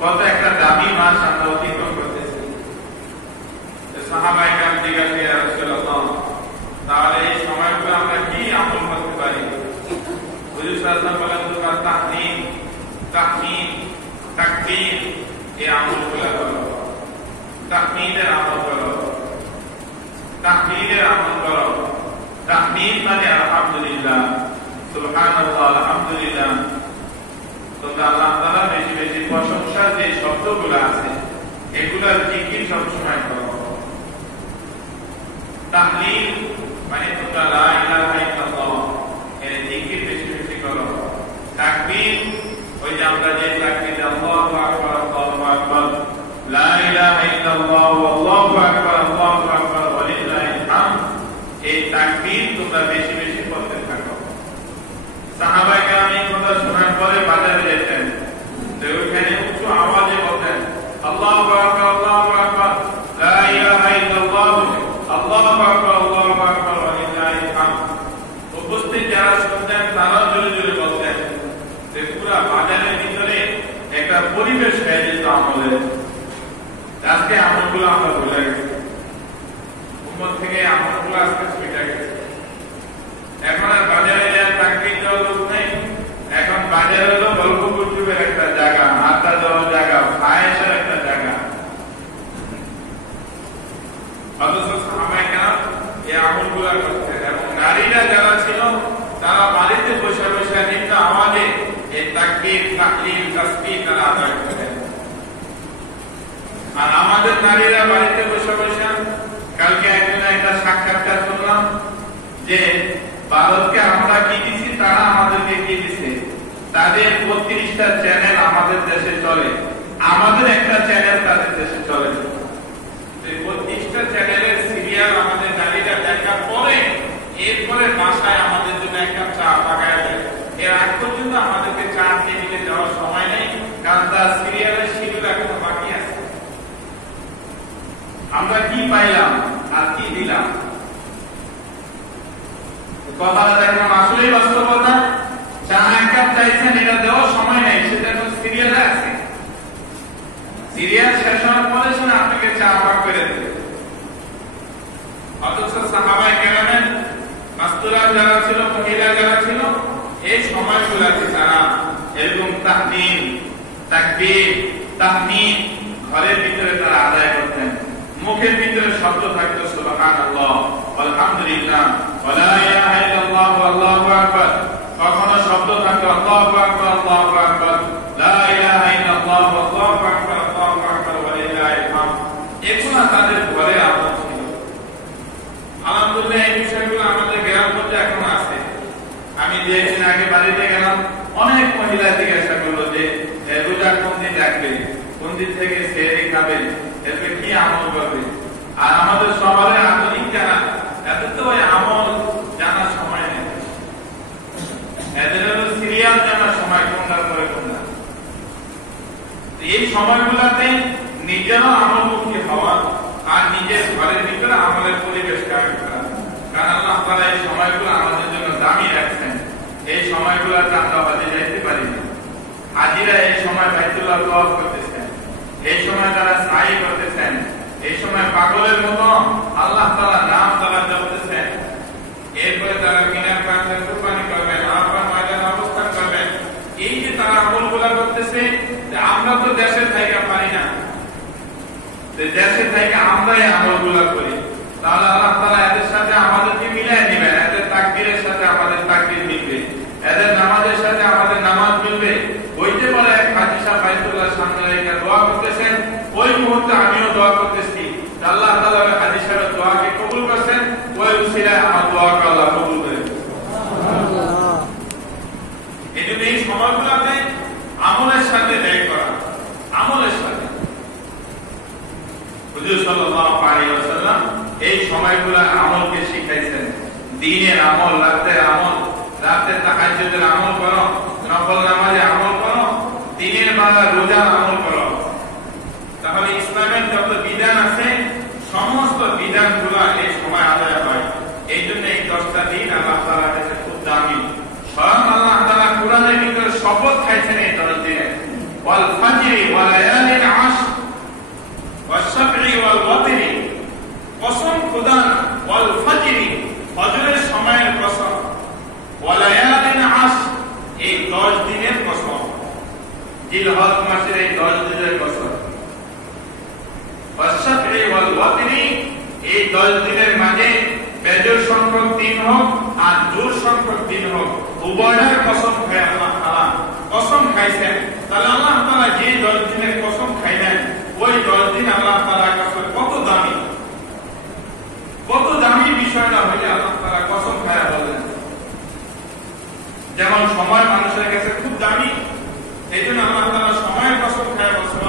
কত একটা দামি মাস আমরা অতিক্রম করতেছি। সাহাবায়ে কেরাম জিজ্ঞাসা তাহলিলের আমল করো। তাহলিল মানে আলহামদুলিল্লাহ, সুবহানাল্লাহ, আলহামদুলিল্লাহ। তোমরা আল্লাহ তাআলা বেশি বেশি প্রশংসার যে শব্দগুলো আছে এগুলার জিকির সবসময় করো। তাহলিল মানে তোমরা লা ইলাহা ইল্লাল্লাহ এর জিকির বেশি বেশি করো। তাকবীর ওই যে আমরা যে তাকবীর আল্লাহু আকবার আল্লাহু আকবার, লা ইলাহা ইল্লাল্লাহ আল্লাহু আকবার আল্লাহু আকবার ওয়া লিল্লাহিল হামদ, এই তাকবীর তোমরা বেশি বেশি করতে থাকো। সাহাবায়ে কেরাম এই কথা শোনার পরে বাজারে যেতেন, তো ওখানে উচ্চ আওয়াজে বলতেন আল্লাহু আকবার আল্লাহু আকবার, লা ইলাহা ইল্লাল্লাহ আল্লাহু আকবার আল্লাহু আকবার ওয়া লিল্লাহিল হামদ। উপস্থিত যারা শুনতেন তারা জোরে জোরে বলতেন, যে পুরো বাজারের ভিতরে একটা পরিবেশ হয়ে যেত আমলের। আজকে আমলগুলো আমরা ভুলে গেছি, উম্মত থেকে আমলগুলো আজকে ছুটে গেছে। এখন আর বাজারে যাওয়ার তাকবীর দেওয়ার লোক নেই। এখন বাজারে হলো গল্প গুজবের একটা জায়গা, আড্ডা দেওয়ার জায়গা, ফায়েসের একটা জায়গা। অথচ সাহাবায়ে কেরাম এই আমলগুলো করতেন, এবং নারীরা যারা ছিল তারা বাড়িতে বসে বসে নিম্ন আওয়াজে এই তাকবীর, তাহলিল, তাসবিহ তারা আদায় করতেন। আর আমাদের নারীরা বাড়িতে বসে বসে, কালকে একজন একটা সাক্ষাৎকার শুনলাম যে ভারতকে আমরা কি দিছি, তারা আমাদেরকে কি দিছে। তাদের 32টা চ্যানেল আমাদের দেশে চলে, আমাদের একটা চ্যানেল তাদের দেশে চলে। 32টা চ্যানেলের সিরিয়াল আমাদের নারীরা দেখার পরে এরপরে বাসায় আমাদের জন্য একটা চা পাকায় দেয়। এর আগ পর্যন্ত আমাদেরকে চা টেবিলে যাওয়ার সময় নেই, কারণ তার সিরিয়ালের শিডিউল এখনো বাকি আছে। আমরা কি পাইলাম আর কি দিলাম, কথাটা দেখলাম আসলেই বাস্তবতা। চা এক কাপ চাইছেন, এটা দেওয়ার সময় নেই, সেটা তো সিরিয়ালে আছে। সিরিয়াল শেষ হওয়ার পরে শুনে আপনাকে চা পাক করে দেবে। অথচ সাহাবায়ে কেরামের মাস্তুরা যারা ছিল, মহিলা যারা ছিল, এই সময়গুলোতে তারা এরকম তাহলিল, তাকবীর, তাহমিদ ঘরের ভিতরে তারা আদায় করতেন। মুখের ভিতরে শব্দ থাকতো সুবহানাল্লাহ, আলহামদুলিল্লাহ, ওয়া লা ইলাহা ইল্লাল্লাহ আল্লাহু আকবার। কখনো শব্দ থাকতো আল্লাহু আকবার আল্লাহু আকবার, লা ইলাহা ইল্লাল্লাহ আল্লাহু আকবার আল্লাহু আকবার ওয়া লিল্লাহিল হামদ। এগুলো তাদের ঘরে আমল ছিল। আলহামদুলিল্লাহ এই বিষয়গুলো আমাদের গ্রাম পর্যায়ে এখন আছে। আমি যেদিন আগে বাড়িতে গেলাম, অনেক মহিলা জিজ্ঞাসা করলো যে রোজা কোন দিন রাখবে, কোন দিন থেকে সেহরি খাবে, এরপরে কি আমল করবে। আর আমাদের সবার আধুনিক জানা, এত তো ওই আমল জানার সময় নেই, এদের সিরিয়াল জানার সময় কোনটার পরে কোনটা। এই সময়গুলোতে নিজেরও আমলমুখী হওয়া আর নিজের ঘরের ভিতরে আমলের পরিবেশ কায়েম করা। কারণ আল্লাহ তাআলা এই সময়গুলো আমাদের জন্য দামি রাখছেন। এই সময়গুলোতে আমরা হজে যাইতে পারি না। হাজিরা এই সময় বাইতুল্লাহ তওয়াফ করতেছেন, এই সময় তারা সাই করতেছেন, এই সময় পাগলের মতো আল্লাহ তাআলার নাম তারা জপতেছেন। এরপরে তারা মিনার প্রান্তে কুরবানি করবেন, আরাফার ময়দানে অবস্থান করবেন। এই যে তারা আমলগুলো করতেছে, আমরা তো দেশের থেকে পারি না, দেশের থেকে আমরা এই আমলগুলো করি। তাহলে আল্লাহ তাআলা এদের সাথে আমাদেরকে মিলিয়ে নেবেন। এদের তাকবীরের সাথে আমাদের তাকবীর মিলবে, এদের নামাজের সাথে আমাদের নামাজ মিলবে। হইতে পারে এক হাজী সাহেব বাইতুল্লাহর সামনে রেখে দোয়া করতেছেন, ওই মুহূর্তে আমিও দোয়া করতেছি, আল্লাহ তাআলা ওই হাজী সাহেবের দোয়াকে কবুল করেছেন, ওই উসিলায় আমার দোয়াকে আল্লাহ কবুল করেন। সুবহানাল্লাহ। এজন্য এই সময়গুলোতে আমলের সাথে ব্যয় করা, আমলের সাথে। হুজুর সাল্লাল্লাহু আলাইহি ওয়াসাল্লাম এই সময়গুলো আমলকে শিখাইছেন। দিনের আমল, রাতের আমল, রাতে তাহাজ্জুদের আমল করো, নফল নামাজে আমল করো, দিনের বেলা রোজার আমল করো। তাহলে ইসলামের যত বিধান আছে সমস্ত বিধানগুলো এই সময় আদায় হয়। এই জন্য এই 10টা দিন আল্লাহ তাআলার কাছে খুব দামি। স্বয়ং আল্লাহ তাআলা কোরআনের ভিতরে শপথ খাইছেন এই 10 দিনে, ওয়াল ফাজরি ওয়া লায়ালিন আশর ওয়াশ শাফঈ ওয়াল ওয়াতরি। কসম খোদা, ওয়াল ফাজরি ফজরের সময়ের কসম, ওয়া লায়ালিন আশর এই 10 দিনের কসম, জিলহজ মাসের এই 10 দিনের কসম, ওয়াশ শাফঈ ওয়াল ওয়াতরি এই 10 দিনের মাঝে সংখ্যক দিন হোক আর জোর সংখ্যক দিন হোক, উভয়ের কসম খায় আল্লাহ তাআলা কসম খাইছেন। তাহলে আল্লাহ তাআলা যে 10 দিনের কসম খাইলেন, ওই 10 দিন আল্লাহ তাআলার কাছে কত দামি, কত দামি বিষয়টা হইলে আল্লাহ তাআলা কসম খায়া বলেন। যেমন সময় মানুষের কাছে খুব দামি, এই জন্য আল্লাহ তাআলা সময়ের কসম খায়া বলছেন,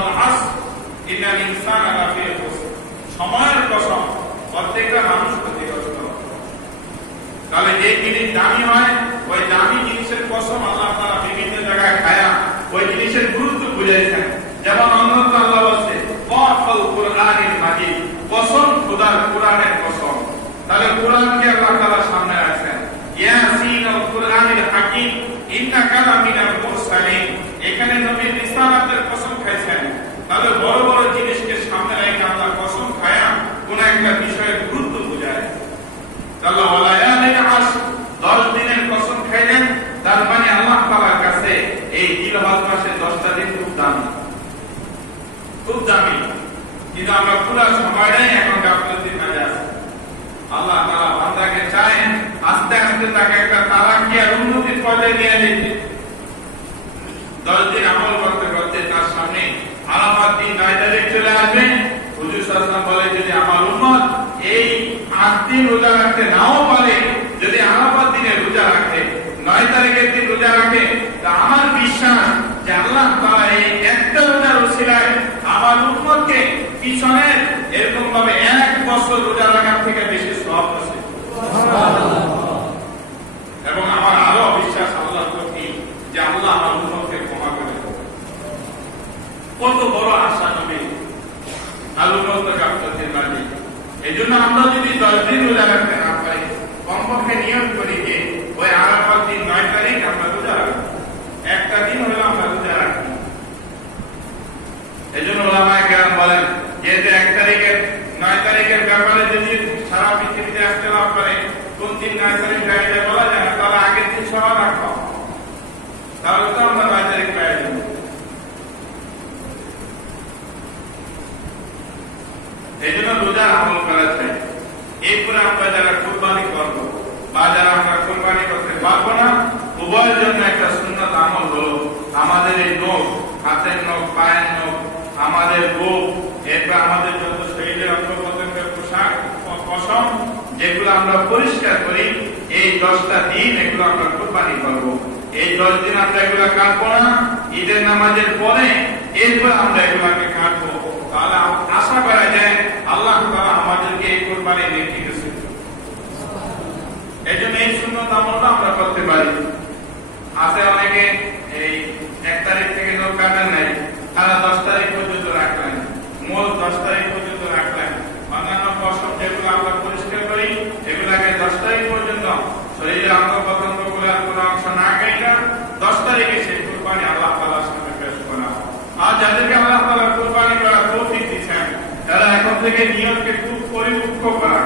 ইন্নাল ইনসানা লাফি খুসর। সময়ের কসম, প্রত্যেকটা মানুষ ক্ষতিগ্রস্ত। তাহলে যে জিনিস দামি হয়, ওই দামি জিনিসের কসম আল্লাহ তাআলা বিভিন্ন জায়গায় খায়া ওই জিনিসের গুরুত্ব বুঝাইছেন। যেমন অন্যত্র আল্লাহ বলছে ওয়াফাল কুরআনিল মাজিদ, কসম খোদার কুরআনের কসম। তাহলে কুরআনকে আল্লাহ তাআলা সামনে রাখছেন। ইয়াসিন আল কুরআনিল হাকিম ইন্নাকা লামিনাল মুরসালিন, এখানে নবীর রিসালাতের কসম খাইছেন। তাহলে বড় বড় জিনিসকে সামনে রেখে আল্লাহ কসম খায়া কোন একটা বিষয়ের গুরুত্ব বোঝায়। আল্লাহ ওয়ালা ইয়ালিন আশ, 10 দিনের কসম খাইলেন, তার মানে আল্লাহ তাআলার কাছে এই জিলহজ মাসের 10টা দিন খুব দামি, খুব দামি। কিন্তু আমরা পুরো সময়টাই এখন গাফলতির মাঝে আছি। আল্লাহ তাআলা বান্দাকে চায় আস্তে আস্তে তাকে একটা তারাক্কি আর উন্নতির পর্যায়ে নিয়ে যেতে। 10 দিন আমল করতে করতে তার সামনে আরাফাত দিন 9 তারিখ চলে আসবে। হুজুর সাল্লাল্লাহু আলাইহি ওয়াসাল্লাম বলে, যদি আমার উম্মত এই 8 দিন রোজা রাখতে নাও পারে, যদি আরাফাত দিনে রোজা রাখে, 9 তারিখের দিন রোজা রাখে, তা আমার বিশ্বাস যে আল্লাহ তাআলা এই একটা রোজার ওসিলায় আমার উম্মতকে পিছনে এরকম ভাবে 1 বছর রোজা রাখার থেকে বেশি সওয়াব আছে। সুবহানাল্লাহ। এবং আমার আরো বিশ্বাস আল্লাহর প্রতি যে আল্লাহ আমার উম্মতকে ক্ষমা করে দেবেন। কত বড় আশা নবী আল্লাহর গাফলতির মাঝে। এইজন্য আমরা যদি 10 দিন রোজা রাখতে না পারি, কমপক্ষে নিয়ম করি যে ওই আরাফাত দিন 9 তারিখ আমরা রোজা রাখবো, একটা দিন হলো আমরা রোজা রাখবো। এইজন্য ওলামায়ে কেরাম বলেন যে 1 তারিখের 9 তারিখের ব্যাপারে যদি সারা পৃথিবীতে ইখতিলাফ করে কোন দিন 9 তারিখ গাইডে বলা যায় না, তাহলে আগের দিন সহ রাখো, তাহলে তো আমরা 9 তারিখ পেয়ে যাব। এই জন্য রোজার আমল করা চাই। এরপরে আমরা যারা কুরবানি করবো বা যারা আমরা কুরবানি করতে পারবো না, উভয়ের জন্য একটা সুন্নাত আমল হলো আমাদের এই নখ, হাতের নখ, পায়ের নখ, আমাদের গোপ, এরপর আমাদের যত শরীরের অঙ্গ প্রত্যঙ্গের পোশাক পশম যেগুলো আমরা পরিষ্কার করি, এই 10টা দিন এগুলো আমরা কুরবানি করবো। এই 10 দিন আমরা এগুলো কাটবো না, ঈদের নামাজের পরে এরপর আমরা এগুলাকে কাটবো। তাহলে আশা করা যায় আল্লাহ তাআলা আমাদেরকে এই কুরবানি দেখিয়ে দিয়েছেন। এই জন্য এই সুন্নাত আমলটা আমরা করতে পারি। আছে অনেকে এই 1 তারিখ থেকে নখ কাটেন নাই, তারা 10 তারিখ পর্যন্ত রাখলেন, মোট 10 তারিখ পর্যন্ত রাখলেন। অন্যান্য পশম যেগুলো আমরা পরিষ্কার করি এগুলাকে 10 তারিখ পর্যন্ত শরীরের অঙ্গ প্রত্যঙ্গগুলোর কোনো অংশ না কেটে 10 তারিখে সেই কুরবানি আল্লাহ তাআলার সামনে পেশ করা। আর যাদেরকে আল্লাহ তাআলা কুরবানি করার তৌফিক দিয়েছেন, তারা এখন থেকে নিয়তকে খুব পরিপক্ক করা,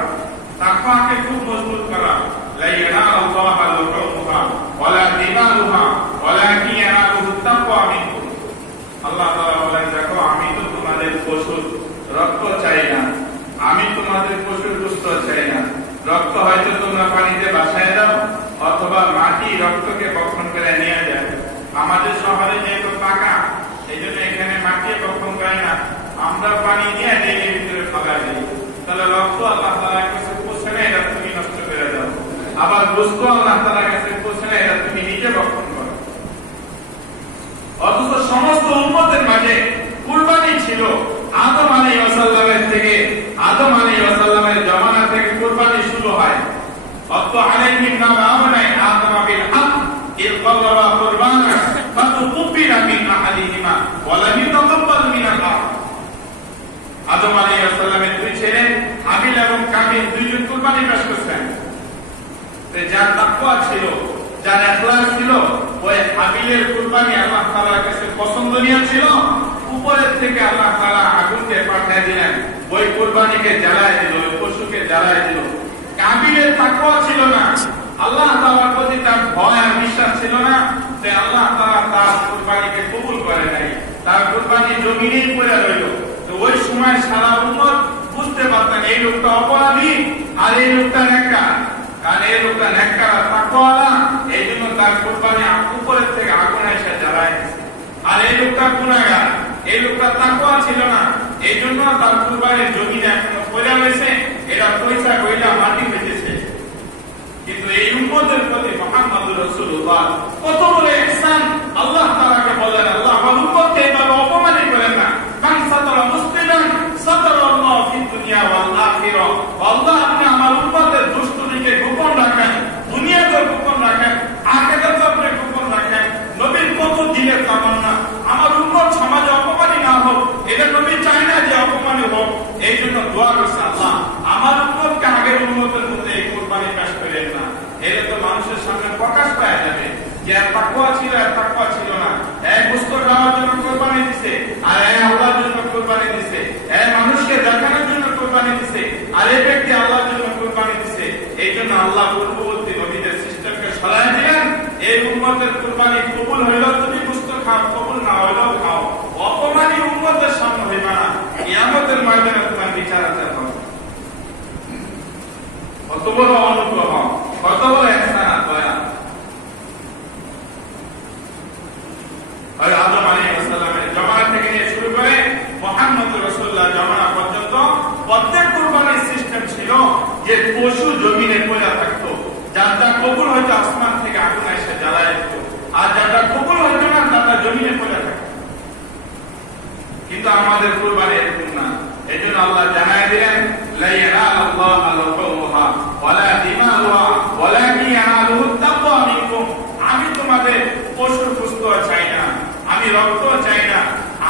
তাকওয়াকে খুব মজবুত করা। লা ইয়ানালুল্লাহু লুহুমুহা ওয়ালা দিমালুহা ওয়ালাকিন ইয়ানালুহু তাকওয়া মিনকুম। আল্লাহ তাআলা বলেন, দেখো আমি তো তোমাদের পশুর রক্ত চাই না, আমি তোমাদের পশুর গোশত চাই না। রক্ত হয়তো তোমরা পানিতে ভাসায় দাও অথবা মাটি রক্তকে বক্ষণ করে নিয়ে যায়। আমাদের শহরে যেহেতু পাকা, এই জন্য এখানে মাটি বক্ষণ করে না, আমরা পানি নিয়ে ডেকের ভিতরে ফাঁকা দিই। তাহলে রক্ত আল্লাহ তাআলার কাছে পৌঁছে না, এটা তুমি নষ্ট করে দাও। আবার গোশত আল্লাহ তাআলার কাছে পৌঁছে না, এটা তুমি নিজে বক্ষণ করো। অথচ সমস্ত উম্মতের মাঝে কুরবানি ছিল আদম আলাইহিস সালামের থেকে। আদম আলাইহিস সালামের জামানা থেকে কুরবানি শুরু হয়। অত আলাইহিম নাবাওয়ানাই আদম বিল হক ইল ক্বাররা কুরবানা ফাতুকবিলা মিন আহাদিহিমা ওয়া লাম ইতাকাব্বাল মিন আল-আখর। আদম আলাইহিস সালামের দুই ছেলে হাবিল এবং কাবিল দুইজন কুরবানি পেশ করেছেন। যার তাকওয়া ছিল, যার ইখলাস ছিল, ওই হাবিলের কুরবানি আল্লাহ তাআলার কাছে পছন্দনীয় ছিল। উপরের থেকে আল্লাহ তাআলা আগুনকে পাঠিয়ে দিলেন, ওই কুরবানিকে জ্বালায় দিল, ওই পশুকে জ্বালায় দিল। কাবিলের তাকওয়া ছিল না, আল্লাহ তাআলার প্রতি তার ভয় আর বিশ্বাস ছিল না, যে আল্লাহ তাআলা তার কুরবানিকে কবুল করে নাই, তার কুরবানি জমিনেই পড়ে রইল। তো ওই সময় সারা উম্মত বুঝতে পারতেন এই লোকটা অপরাধী আর এই লোকটা নেককার। এই লোকটা নেককার তাকওয়ালা, এই জন্য তার কুরবানি উপরের থেকে আগুন এসে জ্বালায় দিয়েছে। আর এই লোকটা গুনাহগার, এই লোকটা তাকওয়া ছিল না, এই জন্য তার কুরবানির জমিনে এখনো পড়ে রয়েছে, এটা পয়সা কইলা মাটি হইতেছে। কিন্তু এই উম্মতের প্রতি মুহাম্মদুর রাসূলুল্লাহ কত বড় ইহসান! আল্লাহ তাআলাকে বলেন, আল্লাহ আমার উম্মতকে এভাবে অপমানিত করেন না। মান সাতারা মুসলিমান সাতারাল্লাহু ফিদ দুনিয়া ওয়াল আখিরাহ। আল্লাহ আপনি আমার উম্মতের দুষ্টুমিকে গোপন রাখেন, দুনিয়াতে গোপন রাখেন, আখিরাতে আপনি গোপন রাখেন। নবীর কত দিলের তামান্না আমার উম্মত সমাজে অপমানিত না হোক, এটা নবী চায় না যে অপমানিত হোক। এই জন্য দোয়া করছে, আল্লাহ আমার উম্মতকে আগের উম্মতের মধ্যে এই কুরবানি পেশ করেন না। এলে তো মানুষের সামনে প্রকাশ পাওয়া যাবে যে এর তাকওয়া ছিল, এর তাকওয়া ছিল না। এক গোশত খাওয়ার জন্য কুরবানি দিছে, আর এক আল্লাহর জন্য কুরবানি দিছে। এক মানুষকে দেখানোর জন্য কুরবানি দিছে, আর এই ব্যক্তি আল্লাহর জন্য কুরবানি দিছে। এই জন্য আল্লাহ পূর্ববর্তী নবীদের সিস্টেমকে সরাই দিলেন। এই উম্মতের কুরবানি কবুল হইল তুমি গোশত খাও, কবুল না হইলেও খাও। অপমানী উম্মতের সামনে হইবা না, কিয়ামতের ময়দানে তোমার বিচার আছে। কত বড় অনুগ্রহ, কত বড় ইহসান আর দয়া! আদম আলাইহিস সালামের জমানা থেকে নিয়ে শুরু করে মুহাম্মদ রাসূলুল্লাহ জমানা পর্যন্ত প্রত্যেক কুরবানির সিস্টেম ছিল যে পশু জমিনে পড়ে থাকতো, যারটা কবুল হয়তো আসমান থেকে আগুন এসে জ্বালায় দিত, আর যারটা কবুল হয়তো না তারটা জমিনে পড়ে থাকতো। কিন্তু আমাদের কুরবানি এরকম না। এই জন্য আল্লাহ জানায় দিলেন, লা ইয়ানালাল্লাহু লুহুমুহা ওয়ালা দিমাউহা ওয়ালাকিন ইয়ানালুহু তাকওয়া মিনকুম। আমি তোমাদের পশুর গোশত চাই না, আমি রক্ত চাই না,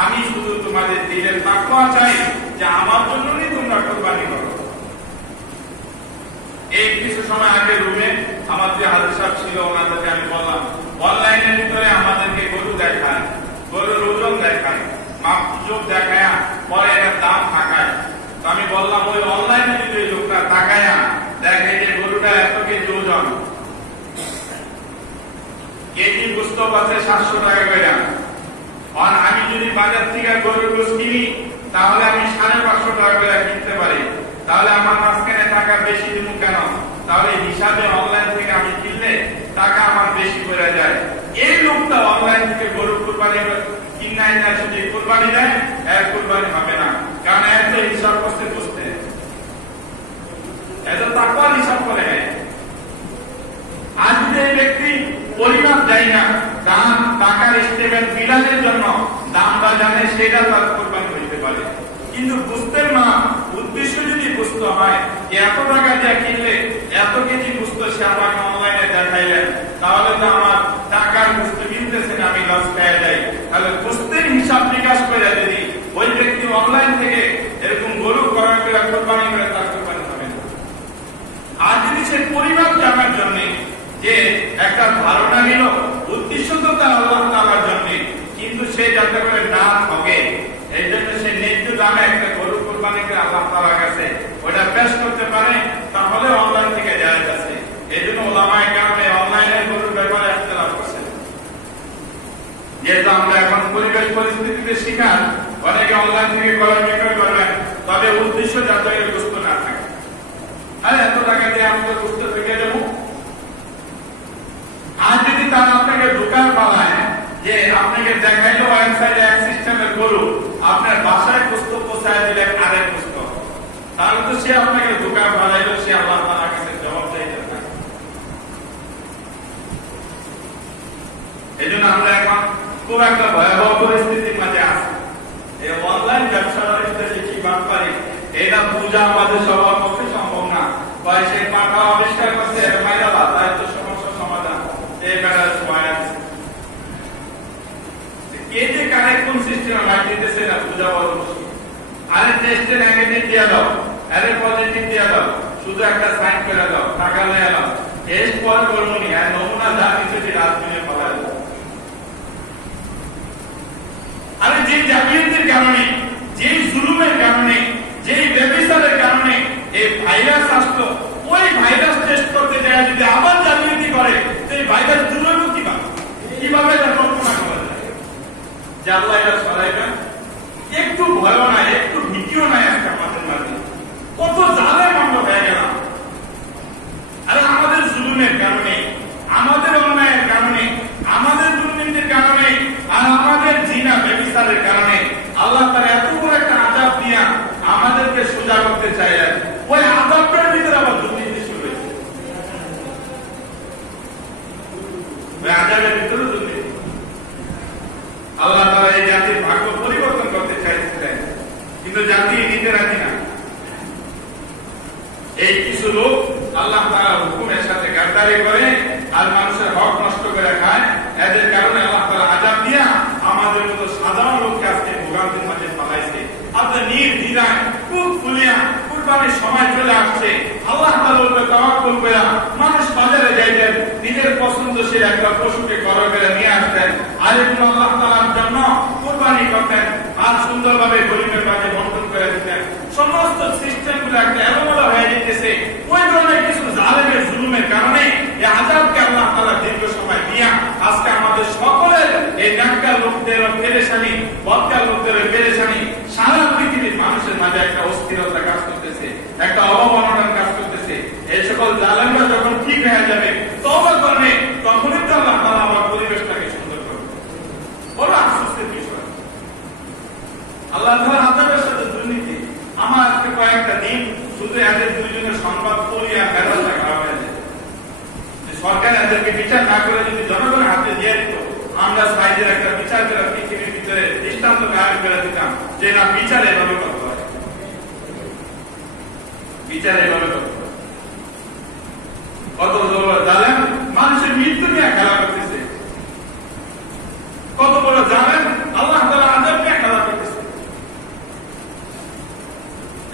আমি শুধু তোমাদের দিলের তাকওয়া চাই যে আমার জন্যই তোমরা কুরবানি করো। এই কিছু সময় আগে রুমে আমার যে হাজী সাহেব ছিল ওনাদেরকে আমি বললাম, অনলাইনের ভিতরে আমাদেরকে গরু দেখায়, গরুর ওজন দেখায়, মাপজোক দেখায়, পরে এটার দাম থাকায়। তো আমি বললাম ওই অনলাইনে যদি ওই লোকটা তাকায়া দেখে যে গরুটা এত কেজি ওজন, কেজি গোশত আছে 700 টাকা করে, আর আমি যদি বাজার থেকে গরুর গোশত কিনি তাহলে আমি 550 টাকা করে কিনতে পারি, তাহলে আমার মাঝখানে টাকা বেশি দিব কেন? তাহলে হিসাবে অনলাইন থেকে আমি কিনলে টাকা আমার বেশি করে যায়। এই লোকটা অনলাইন থেকে গরু কুরবানি কিনাই না, যদি কুরবানি দেয় এর কুরবানি হবে না, কারণ এত হিসাব করতে বুঝতে, এত তাকওয়ার হিসাব করে। আজ যে ব্যক্তি পরিমাপ দেয় না, দাম টাকার স্টেটমেন্ট মিলানের জন্য দামটা জানে, সেটা তার কুরবানি হইতে পারে। কিন্তু বুঝতের মা উদ্দেশ্য যদি বুঝতে হয় যে এত টাকা দিয়ে কিনলে এত কেজি বুঝতো, সে আমাকে অনলাইনে দেখাইলেন, তাহলে তো আমার টাকার বুঝতে মিলতেছে না, আমি লস পেয়ে যাই। তাহলে বুঝতের হিসাব বিকাশ করে যদি ওই ব্যক্তি অনলাইন থেকে এরকম গরু ক্রয় করে কুরবানি করে, তার কুরবানি হবে না। আর যদি সে পরিমাপ জানার জন্য যে একটা ধারণা নিল, উদ্দেশ্য তো তার আল্লাহ তাআলার জন্য, কিন্তু সে যাতে করে না ঠকে, এই জন্য সে ন্যায্য দামে একটা গরু কুরবানি করে আল্লাহ তাআলার কাছে ওটা পেশ করতে পারে, তাহলে অনলাইন থেকে জায়েজ আছে। এই জন্য উলামায়ে কেরাম অনলাইনে গরুর ব্যাপারে ইখতিলাফ করেছেন। যেহেতু আমরা এখন পরিবেশ পরিস্থিতিতে শিকার, অনেকে অনলাইন থেকে ক্রয় বিক্রয় করবেন, তবে উদ্দেশ্য যাতে গোশত না থাকে। আর এত টাকা দিয়ে আমি তো গোশত থেকে দেবো। আর যদি তারা আপনাকে দোকান পালায় যে আপনাকে দেখাইলো ওয়েবসাইটে এক সিস্টেমের গরু, আপনার বাসায় গোশত পৌঁছায় দিলেন আরেক গোশত, তাহলে তো সে আপনাকে দোকান পালাইলো, সে আল্লাহ তাআলার কাছে জবাব দিতে পারে। এই জন্য আমরা এখন খুব একটা ভয়াবহ পরিস্থিতির মাঝে আছি। এই অনলাইন ব্যবসার ক্ষেত্রে কি বাটপারি, এটা বোঝা আমাদের সবার পক্ষে সম্ভব না। সে পাঠা আবিষ্কার করছে মাইরালা, তাই তো সমস্যার সমাধান এই বেড়ার সময় আছে। কে যে কারেক্ট কোন সিস্টেমে লাইট দিতেছে না বোঝা বড় মুশকিল। আরে টেস্টে নেগেটিভ দিয়ে দাও, আরে পজিটিভ দিয়ে দাও, শুধু একটা সাইন করে দাও, টাকা নিয়ে নাও, টেস্ট পরে করবো নি, আর নমুনা যা কিছু যে রাত মিলিয়ে পাওয়া যাবে। আরে যে জালিয়াতির কারণে, যে জুলুমের কারণে, যে ব্যভিচারের কারণে এই ভাইরাস আসতো, ওই ভাইরাস টেস্ট করতে যায় যদি আবার জালিয়াতি করে, তো এই ভাইরাস দূর হইব কিভাবে এটা কল্পনা করা যায় যে আল্লাহ এটা সরাইবেন? একটু ভয় নাই, একটু ভীতিও নাই আজকে আমাদের মাঝে। কত জালেম আমরা হয়ে গেলাম। আরে আমাদের জুলুমের কারণে, আমাদের অন্যায়ের কারণে, আমাদের দুর্নীতির কারণে, আর আমাদের জিনা ব্যভিচারের কারণে আল্লাহ তাআলা এত বড় একটা আযাব দিয়া আমাদেরকে সোজা করতে চাইলেন। ওই আযাবের ভিতরে আবার দুর্নীতি শুরু হয়েছে, ওই আযাবের ভিতরে দুর্নীতি। আল্লাহ তাআলা এই জাতির ভাগ্য পরিবর্তন করতে চাইছিলেন, কিন্তু জাতি নিতে রাজি না। এই কিছু লোক আল্লাহ তাআলার হুকুমের সাথে গাদ্দারি করে আর মানুষের হক নষ্ট করে খায়, এদের কারণে আল্লাহ তাআলা আযাব দিয়া আমাদের মতো সাধারণ লোককে আজকে ভোগান্তির মাঝে ফেলাইছে। আপনি নির্দ্বিধায় খুব ফুলিয়া কুরবানির সময় চলে আসছে, আল্লাহ তাআলার উপরে তাওয়াক্কুল করে মানুষ বাজারে যাইতেন, নিজের পছন্দসই একটা পশুকে ক্রয় করে নিয়ে আসতেন, আর একটু আল্লাহ তাআলার জন্য কুরবানি করতেন, আর সুন্দরভাবে গরিবের মাঝে বন্টন করে দিতেন। সমস্ত সিস্টেম গুলো একটা এলোমেলো হয়ে যেতেছে। ওই ধরনের কিছু জালেমের জুলুমের কারণে এই আযাবকে আল্লাহ তাআলা দীর্ঘ সময় দিয়া আজকে আমাদের সকলের এই নেককার লোকদের পেরেশানি, বদকার লোকদের পেরেশানি, সারা পৃথিবীর মানুষের মাঝে একটা অস্থিরতা কাজ করতেছে, একটা অবমাননার কাজ করতেছে। এই সকল জালেমরা যখন ঠিক হয়ে যাবে, তওবা করবে, তখনই তো আল্লাহ তাআলা আমার পরিবেশটাকে সুন্দর করবে। বড় আফসোসের বিষয় আল্লাহ তাআলার আযাবের সাথে দুর্নীতি। আমার আজকে কয়েকটা দিন শুধু এদের দুইজনের সংবাদ পড়িয়া মেজাজটা খারাপ হয়ে যায়। সরকার এদেরকে বিচার না করে যদি জনগণের হাতে দিয়ে দিত, আমরা সাইজের একটা বিচার করে পৃথিবীর ভিতরে দৃষ্টান্ত কায়েম করে দিতাম যে না, বিচার এভাবে করতে হয়, বিচার এভাবে করতে হয়। কত বড় জালেম মানুষের মৃত্যু নিয়ে খেলা করতেছে, কত বড় জালেম আল্লাহ তাআলা আযাব নিয়ে খেলা করতেছে।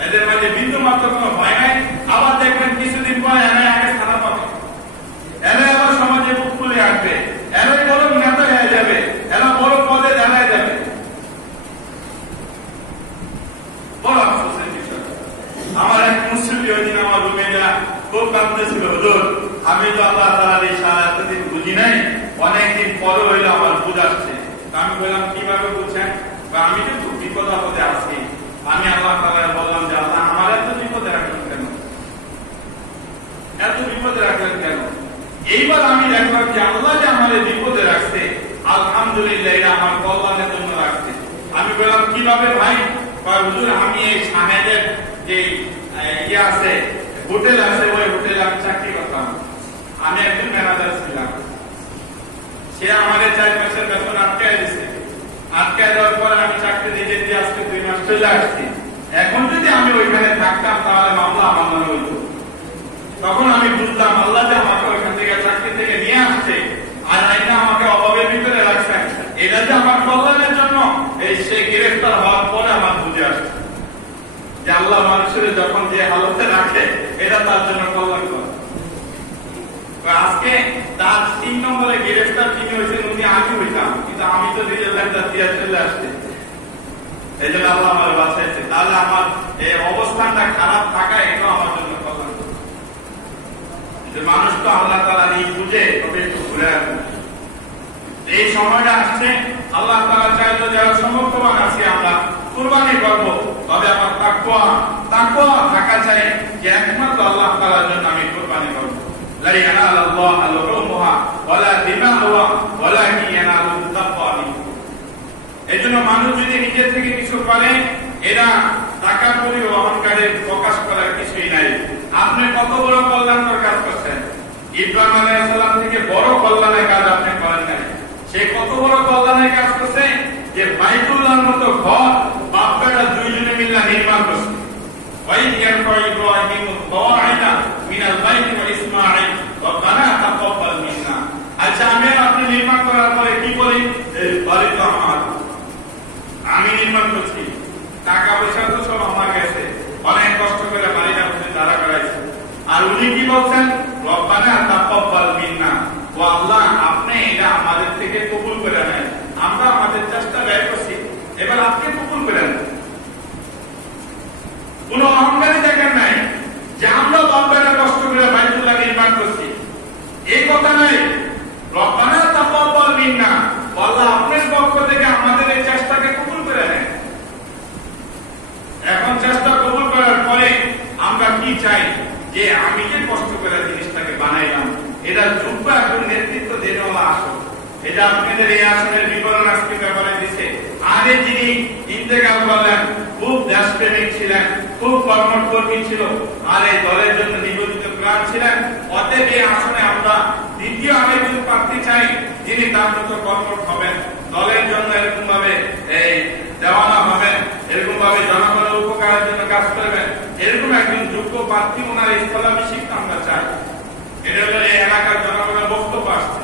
এদের মাঝে বিন্দু মাত্র কোনো ভয় নাই। আবার দেখবেন কিছুদিন পরে এরা আগে স্থান পাবে, এরা আবার সমাজে মুখ খুলে আসবে, এরাই বড় নেতা হয়ে যাবে, এরা বড় পদে দাঁড়ায় যাবে। বড় আফসোসের বিষয়। আমার এক মুসলিম ওই দিন আমার রুমে যা খুব কাঁদতেছিল, হুজুর আমি তো আল্লাহ তাআলার এই সারা এতদিন বুঝি নাই, অনেকদিন পরে হইলে আমার বুঝ আসছে। আমি বললাম কিভাবে বুঝছেন? আমি তো খুব বিপদ আপদে আছি। আমি আল্লাহ তাআলাকে বললাম যে আল্লাহ আমার এত বিপদে রাখলেন কেন, এত বিপদে রাখলেন কেন? এইবার আমি দেখলাম যে আল্লাহ যে আমার বিপদে রাখছে, আলহামদুলিল্লাহ এটা আমার কল্যাণের জন্য রাখছে। আমি বললাম কিভাবে ভাই? হুজুর আমি এই শাহেদের যে ইয়ে আছে, হোটেল আছে, ওই হোটেলে আমি চাকরি করতাম। আমি একজন ম্যানেজার ছিলাম। সে আমাদের 4 মাসের বেতন আটকায় দিচ্ছে। আটকায় দেওয়ার পরে আমি চাকরি দিয়ে দিয়ে আজকে 2 মাস চলে আসছি। এখন যদি আমি ওইখানে থাকতাম তাহলে মামলা আমার নামে হইত। তখন আমি বুঝলাম আল্লাহ যে আমাকে ওইখান থেকে চাকরি থেকে নিয়ে আসছে, আর এটা আমাকে অভাবের ভিতরে রাখছে, এটা যে আমার কল্যাণের জন্য। এই সে গ্রেফতার হওয়ার পরে আমার বুঝে আসছে যে আল্লাহ মানুষের যখন যে হালতে রাখে এটা তার জন্য কল্যাণ করে। আজকে তার 3 নম্বরে গ্রেফতার তিনি হয়েছেন, উনি আমি হইতাম, কিন্তু আমি তো নিজের লেখা দিয়ে চলে আসছে। এই জন্য আল্লাহ আমার বাঁচাইছে। তাহলে আমার এই অবস্থানটা খারাপ থাকা এটাও আমার জন্য কল্যাণ। মানুষ তো আল্লাহ তাআলা এই বুঝে তবে একটু ঘুরে আসবে। এই সময়টা আসছে, আল্লাহ তাআলা চাইতো যারা সমর্থবান আছি আমরা কুরবানি করব, তবে আমার তাকওয়া থাকা চাই যে একমাত্র আল্লাহ তাআলার জন্য আমি কুরবানি করব। লা ইয়ানালুল্লাহু লুহুমুহা ওয়ালা দিমাউহা ওয়ালাকিন ইয়ানালুহু তাকওয়া মিনকুম। এজন্য মানুষ যদি নিজে থেকে কিছু করে, এরা টাকা করি ও অহংকারের প্রকাশ করার কিছুই নাই। আপনি কত বড় কল্যাণকর কাজ করছেন, ইব্রাহিম আলাইহিস সালাম থেকে বড় কল্যাণের কাজ আপনি করেন নাই। সে কত বড় কল্যাণের কাজ করছে যে বাইতুল্লাহর মতো ঘর বাপ বেটা দুইজনে মিলে নির্মাণ করছে। ওয়াইদ ইয়ারফা ইব্রাহিমু কওয়াইদা মিনাল বাইতি ওয়া ইসমাঈল রব্বানা তাকাব্বাল মিন্না। আচ্ছা আমি আপনি নির্মাণ করার পরে কি বলি? এই বাড়ি তো আমার, আমি নির্মাণ করছি, টাকা পয়সা তো সব আমার কাছে, অনেক কষ্ট করে বাড়িটা দাঁড়া করাইছে। আর উনি কি বলছেন? রব্বানা তাকাব্বাল মিন্না, ও আল্লাহ আপনি এটা আমাদের থেকে কবুল করে নেন, আমরা আমাদের চেষ্টা ব্যয় করছি, এবার আপনি কবুল করে নেন। কোন অহংকারী দেখেন নাই যে আমরা বাপ বেটা কষ্ট করে বাইতুল্লাহকে যে আপনাদের এই আসনের বিবরণ আজকে ব্যাপারে দিছে। আগে যিনি ইন্তেকাল করলেন খুব দেশপ্রেমিক ছিলেন, খুব কর্মকর্মী ছিল, আর এই দলের জন্য নিবেদিত প্রাণ ছিলেন। অতএব এই আসনে আমরা দ্বিতীয় আরেকজন প্রার্থী চাই যিনি তার মতো কর্মঠ হবেন, দলের জন্য এরকম ভাবে এই দেওয়ানা হবেন, এরকম ভাবে জনগণের উপকারের জন্য কাজ করবেন, এরকম একজন যোগ্য প্রার্থী ওনার স্থলাভিষিক্ত আমরা চাই। এটা হলো এই এলাকার জনগণের বক্তব্য আসছে।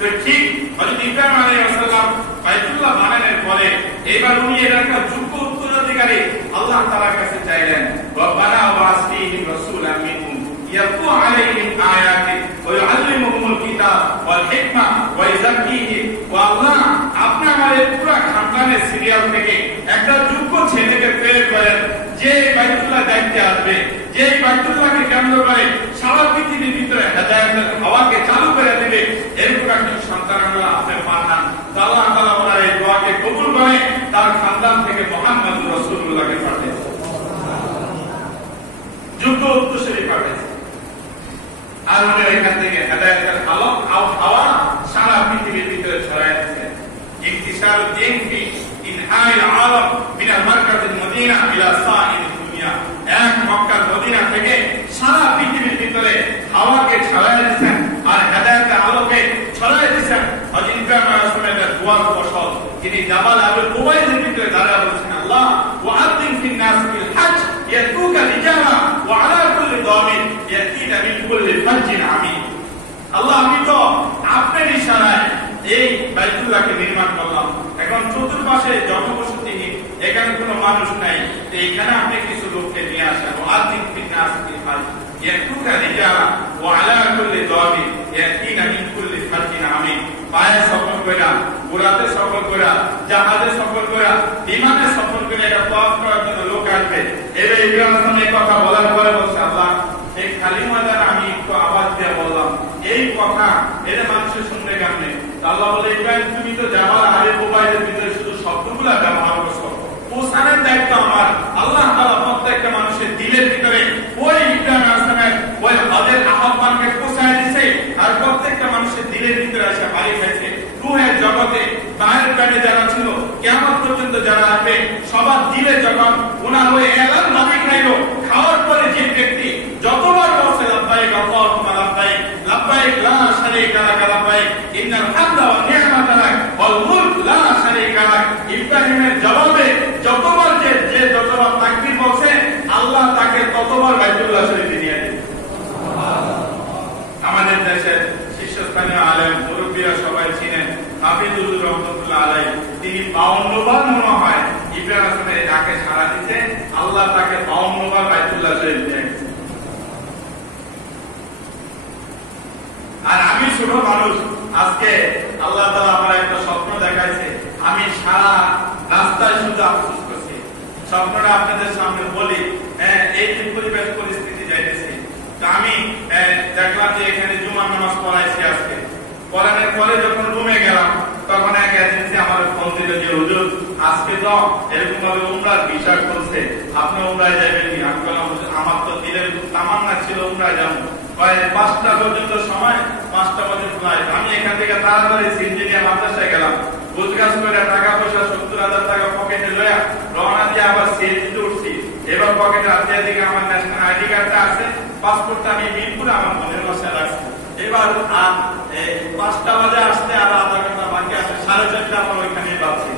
তো ঠিক হযরত ইব্রাহিম আলাইহিস সালাম বাইতুল্লাহ বানানোর পরে এবার উনি এলাকার যোগ্য উত্তরাধিকারী আল্লাহ তাআলার কাছে চাইলেন, রব্বানা ওয়াসফিহিম রাসূলাম মিনহুম ইয়াতলু আলাইহিম আয়াতি ওয়া ইউআল্লিমুহুমুল কিতাব ওয়াল হিকমা ওয়া ইউযাক্কিহিম। ওয়া আল্লাহ, আপনি আমাদের পুরো খানদানের সিরিয়াল থেকে একটা যোগ্য ছেলেকে প্রেরণ করেন, যে বাইতুল্লাহ দায়িত্বে আসবে, যে বাইতুল্লাহকে কেন্দ্র করে সারা পৃথিবীর ভিতরে হেদায়েতের হাওয়াকে চালু করে দেবে, এরকম একজন সন্তান আল্লাহ আপনি পাঠান। আল্লাহ তাআলা ওনার এই দোয়াকে কবুল করে তার খানদান থেকে মুহাম্মদুর রাসূলুল্লাহকে পাঠিয়েছেন, যোগ্য উত্তরসূরি পাঠিয়েছেন। আর উনি এখান থেকে হেদায়েতের আলো হাওয়া সারা পৃথিবীর ভিতরে ছড়ায় দিয়েছেন। ইন্তিশারু দ্বীন ফি ইনহাইল আলাম মিনাল মারকাজিল মদিনা ইলা সাইল দুনিয়া। এক মক্কার মদিনা থেকে সারা পৃথিবীর ভিতরে হাওয়াকে ছড়ায় দিয়েছেন আর হেদায়েতের আলোকে ছড়ায় দিয়েছেন। হযরত ইব্রাহিম আলাইহিস সালামের দোয়ার ফসল তিনি জাবাল আবুল কুবাইসের ভিতরে দাঁড়িয়ে বলছেন, আল্লাহ ওয়াআযিন ফিন নাস বিল হজ ইয়াতুকা রিজালা ওয়া আলা কুল্লি দামিন ইয়াতিনা মিন কুল্লি ফাজ্জিন আমিন। আল্লাহ, আমি তো আপনার ইশারায় এই বাইতুল্লাহকে নির্মাণ করলাম, এখন চতুর্পাশে জনবসতিহীন, এখানে কোনো মানুষ নাই, এইখানে আপনি কিছু লোককে নিয়ে আসেন। ওয়াআযিন ফিন নাস বিল হজ ইয়াতুকা রিজালা ওয়া আলা কুল্লি দামিন ইয়াতিনা মিন কুল্লি ফাজ্জিন আমিন। পায়ে সফর কইরা, ঘোড়াতে সফর কইরা, জাহাজে সফর কইরা, বিমানে সফর করে এটা তওয়াফ করার জন্য লোক আসবে। এবার ইব্রাহিম এই কথা বলার পরে বলছে, আল্লাহ, এই খালি ময়দানে আমি একটু আওয়াজ দিয়ে বললাম, এই কথা এটা মানুষের শুনবে কেমনে? আল্লাহ বলে, ইব্রাহিম তুমি তো জাবাল আবুল কুবাইসের ভিতরে শুধু শব্দগুলা ব্যবহার করছো, পৌঁছানোর দায়িত্ব আমার। আল্লাহ তাআলা প্রত্যেকটা মানুষের দিলের ভিতরে ওই ইব্রাহিম আলাইহিস সালামের ওই হজের আহ্বানকে পৌঁছায় দিয়েছে, আর প্রত্যেকটা মানুষের দিলের ভিতরে এসে বাড়ি খাইছে। রূহের জগতে বাহির প্রাণে যারা ছিল, কিয়ামত পর্যন্ত যারা আসবে, সবার দিলে যখন ওনার ওই এলান নবী খাইলো, খাওয়ার পরে যে ব্যক্তি যতবার বলছে লাব্বাইক আল্লাহুম্মা লাব্বাইক লাব্বাইক লা শারীকা লাক লাব্বাইক ইন্নাল হামদা ওয়ান নি'মাতা লাক ওয়াল মুলক লা শারীকা লাক, ইব্রাহিমের জবাবে যতবার যে যতবার তাকবীর বলছে, আল্লাহ তাকে ততবার বাইতুল্লাহ শরীফে নিয়ে যাবে। আমাদের দেশের শীর্ষস্থানীয় আলেম মুরব্বীরা সবাই ছিলেন হাফিজুর রহমাতুল্লাহ আলাইহি, তিনি 52 বার মনে হয় ইব্রাহিম আসলে তাকে সাড়া দিতে, আল্লাহ তাকে 52 বার বাইতুল্লাহ শরীফ নিয়ে গেছে। আর আমি ছোট মানুষ, আজকে আল্লাহ তাআলা আমার একটা স্বপ্ন দেখাইছে, আমি সারা রাস্তায় শুধু আফসোস করছি। স্বপ্নটা আপনাদের সামনে বলি। এই যে পরিবেশ পরিস্থিতি যাইতেছে, আমি দেখলাম যে এখানে জুমার নামাজ পড়াইছি আজকে। পড়ানোর পরে যখন রুমে গেলাম, তখন এক এজেন্সি আমার ফোন দিল যে হুজুর আজকে তো এরকম ভাবে উমরার ভিসা করছে, আপনি উমরায় যাবেন কি? আমি বললাম আমার তো দিলের তামান্না ছিল উমরায় যাবো। 5টা পর্যন্ত সময়, 5টা পর্যন্ত ফ্লাইট। আমি এখান থেকে তাড়াতাড়ি ইঞ্জিনিয়ার মাদ্রাসায় গেলাম, বুঝগাছ করে টাকা পয়সা 70,000 টাকা পকেটে লয়া রওনা দিয়ে আবার সিএনজিতে উঠছি। এবার পকেটে হাতে দিকে আমার ন্যাশনাল আইডি কার্ডটা আছে, পাসপোর্টটা আমি মিরপুরে আমার মনের বাসায় রাখছি। এবার 5টা বাজে আসতে আর আধা ঘন্টা বাকি আছে, 4:30 আমার ওইখানে পাচ্ছি।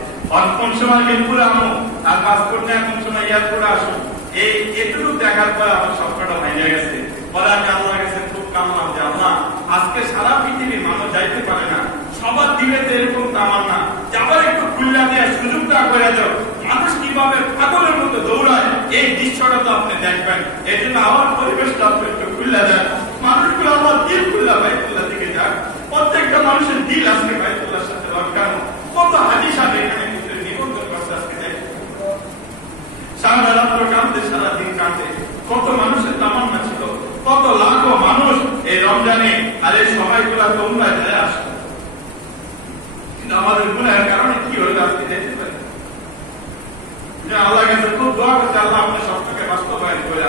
কোন সময় মিরপুরে আমো আর পাসপোর্ট নিয়ে কোন সময় এয়ারপোর্টে আসো, এই এটুকু দেখার পর আমার স্বপ্নটা ভেঙে গেছে। পরে আমি আল্লাহর কাছে খুব কামলাম যে আল্লাহ, আজকে সারা পৃথিবীর মানুষ যাইতে পারে না, সবার দিলে তো এরকম তামান্না, যাবার একটু খুল্লা দেওয়ার সুযোগটা করে দাও। মানুষ কিভাবে পাগলের মতো দৌড়ায়, এই দৃশ্যটা তো আপনি দেখবেন। এই জন্য আমার পরিবেশটা আপনি একটু খুল্লা দেন, মানুষগুলো আমার দিল খুল্লা বাইতুল্লাহ দিকে যাক। প্রত্যেকটা মানুষের দিল আজকে বাইতুল্লাহর সাথে লটকানো। কত হাদিস আছে এখানে নিবন্ধন করছে আজকে দেখেন, সারা রাত্র কাঁদতে, সারা দিন কাঁদতে, কত মানুষের তামান্না ছিল, কত লাখো মানুষ এই রমজানে আর এই সময়গুলা তোমরা যায় আসতো। কিন্তু আমাদের গুনাহের কারণে কি হইল আজকে দেখতে পারি। আল্লাহ কাছে খুব দোয়া করছে, আল্লাহ আপনার স্বপ্নকে বাস্তবায়ন করে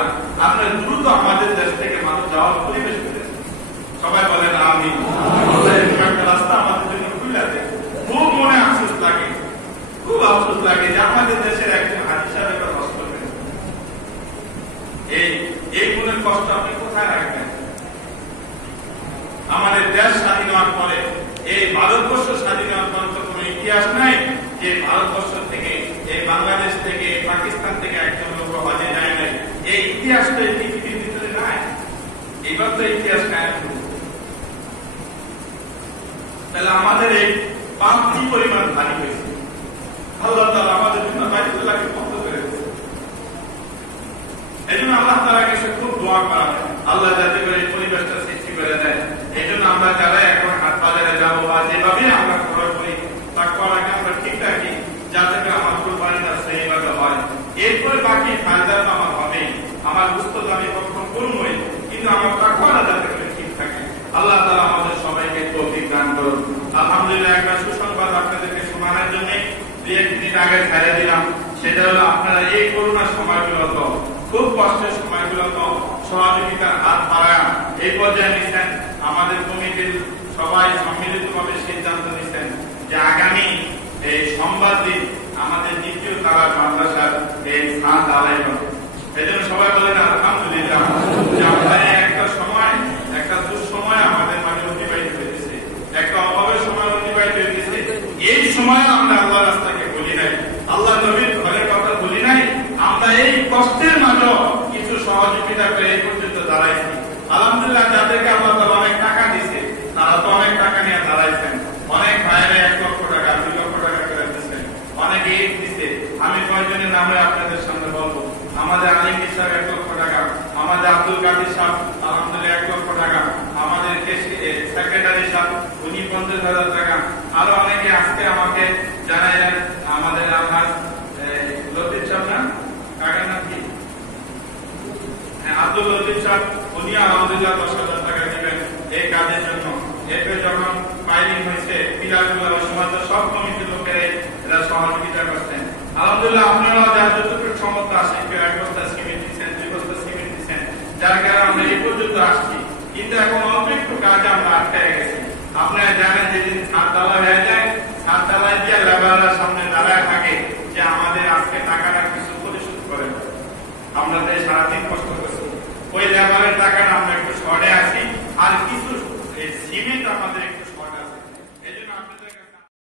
আপনার দ্রুত আমাদের দেশ থেকে মানুষ যাওয়ার পরিবেশ করেছে। সবাই বলেন আমিন। একটা রাস্তা আমাদের ইতিহাস নাই যে ভারতবর্ষ থেকে, এই বাংলাদেশ থেকে, পাকিস্তান থেকে একজন লোক হজে যায় নাই। এই ইতিহাস তো এই পৃথিবীর ভিতরে নাই। এইবার তো ইতিহাস কায়েম হয়েছে। তাহলে আমাদের এই পাপ কি পরিমাণ ভারী হয়েছে। আল্লাহ তাআলা আমাদের জন্য বাইতুল্লাহকে বন্ধ করে দিয়েছে। এই জন্য আল্লাহ তাআলার কাছে খুব দোয়া করা হয়, আল্লাহ যাতে করে এই পরিবেশটা সৃষ্টি করে দেয়। এই জন্য আমরা যারা এখন হাট বাজারে যাবো বা যেভাবে আমরা খরচ করি তাকওয়াটাকে আমরা ঠিক রাখি, যাতে করে আমার কুরবানিটা সেইভাবে হয়। এরপরে বাকি ফায়দা তো আমার হবেই, আমার গুস্ত তো আমি কখনো করবোই, কিন্তু আমার তাকওয়াটা যাতে করে ঠিক থাকে। আল্লাহ তাআলা আমাদের সবাইকে তৌফিক দান করুন। আলহামদুলিল্লাহ, একটা সুসংবাদ আপনাদেরকে শোনানোর জন্য 2-1 মিনিট আগে ছেড়ে দিলাম। সেটা হলো আপনারা এই করোনার সময়গুলো তো খুব কষ্টের সময়গুলো তো সহযোগিতার হাত বাড়ায় এই পর্যায়ে নিচ্ছেন। আমাদের কমিটির সবাই সম্মিলিতভাবে সিদ্ধান্ত নিচ্ছেন যে আগামী এই সোমবার দিন আমাদের দ্বিতীয় তালার মাদ্রাসার এই ছাদ আদায় হবে। এই জন্য সবাই বলেন আলহামদুলিল্লাহ, যে আমাদের একটা সময়, একটা দুঃসময় আমাদের মাঝে অতিবাহিত হয়েছে, একটা অভাবের সময় অতিবাহিত হয়েছে। এই সময় আমরা আল্লাহ রাস্তাকে বলি নাই, আল্লাহ নবীর ঘরের কথা বলি নাই। আমরা এই কষ্টের মাঝে কিছু সহযোগিতা করে এই পর্যন্ত দাঁড়াইছি। আলহামদুলিল্লাহ, যাদেরকে আল্লাহ তাআলা অনেক টাকা দিয়েছে তারা তো অনেক টাকা নিয়ে দাঁড়াইছেন। অনেক ভাইয়েরা 1 লক্ষ টাকা, 2 লক্ষ টাকা করে দিচ্ছেন, অনেকে ঈদ দিচ্ছে। আমি কয়েকজনের নামে আপনাদের সামনে বলবো। আমাদের আলিমগীর সাহেব 1 লক্ষ টাকা, আমাদের আব্দুল কাদির সাহেব আলহামদুলিল্লাহ 1 লক্ষ টাকা, আমাদের সেক্রেটারি সাহেব উনি 50,000 টাকা, আরো অনেকে আজকে আমাকে জানাইলেন। আমাদের আমার লতিফ সাহেব, না কাকার নাম কি, আব্দুল লতিফ সাহেব, উনি আলহামদুলিল্লাহ 10,000 টাকা দিবেন এই কাজের জন্য। এরপরে যখন ফাইলিং হয়েছে পিলারগুলো সমাজ সব কমিটির লোকেরা এরা সহযোগিতা করছেন। আলহামদুলিল্লাহ, আপনারা যারা যতটুকু সমর্থ আসে, কেউ 1 বস্তা সিমেন্ট দিচ্ছেন, 2 বস্তা সিমেন্ট দিচ্ছেন, যার কারণে আমরা এই পর্যন্ত আসছি। কিন্তু এখন অল্প একটু কাজে আমরা আটকে গেছি। আপনারা জানেন যেদিন ছাদ ঢালাই হয়ে যায়, ছাদ ঢালাই দিয়ে লেবাররা সামনে দাঁড়ায় থাকে যে আমাদের আজকে টাকাটা কিছু পরিশোধ করে। আমরা তো সারাদিন কষ্ট করছি, ওই লেবারের টাকাটা